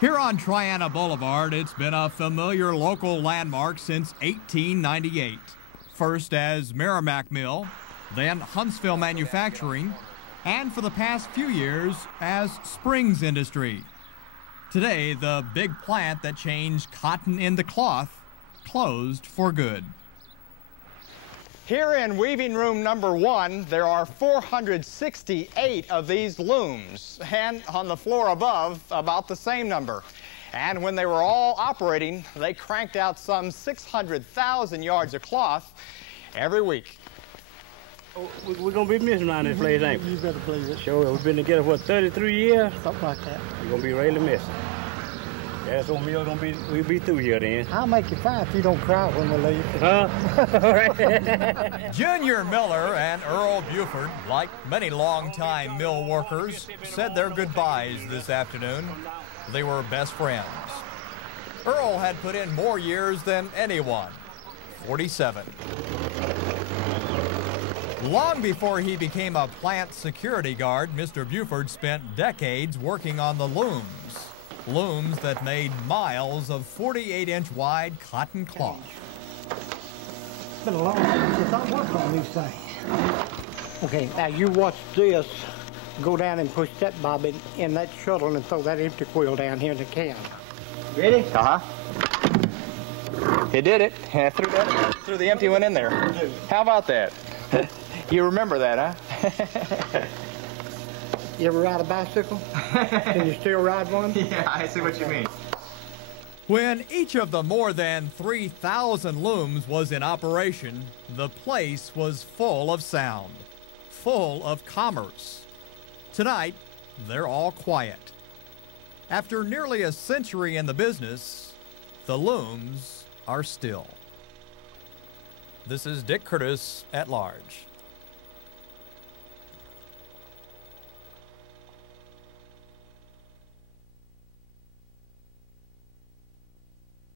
Here on Triana Boulevard, it's been a familiar local landmark since 1898. First as Merrimack Mill, then Huntsville Manufacturing, and for the past few years as Springs Industry. Today, the big plant that changed cotton into cloth closed for good. Here in weaving room number 1, there are 468 of these looms, and on the floor above, about the same number. And when they were all operating, they cranked out some 600,000 yards of cloth every week. We're going to be missing around this place, ain't we? You better believe it. Sure, we've been together, what, 33 years? Something like that. We're going to be really missing. Yeah, so we'll be through here then. I'll make you cry if you don't cry when we leave. Huh? All right. Junior Miller and Earl Buford, like many longtime mill workers, said their goodbyes this afternoon. They were best friends. Earl had put in more years than anyone, 47. Long before he became a plant security guard, Mr. Buford spent decades working on the looms. Looms that made miles of 48-inch wide cotton cloth. It's been a long time since I worked on these things. Okay, now you watch this. Go down and push that bobbin in that shuttle and throw that empty quill down here in the can. Ready? Uh-huh. He did it. Yeah, threw the empty one in there. How about that? You remember that, huh? You ever ride a bicycle? Can you still ride one? Yeah, I see what you mean. When each of the more than 3,000 looms was in operation, the place was full of sound, full of commerce. Tonight, they're all quiet. After nearly a century in the business, the looms are still. This is Dick Curtis at large.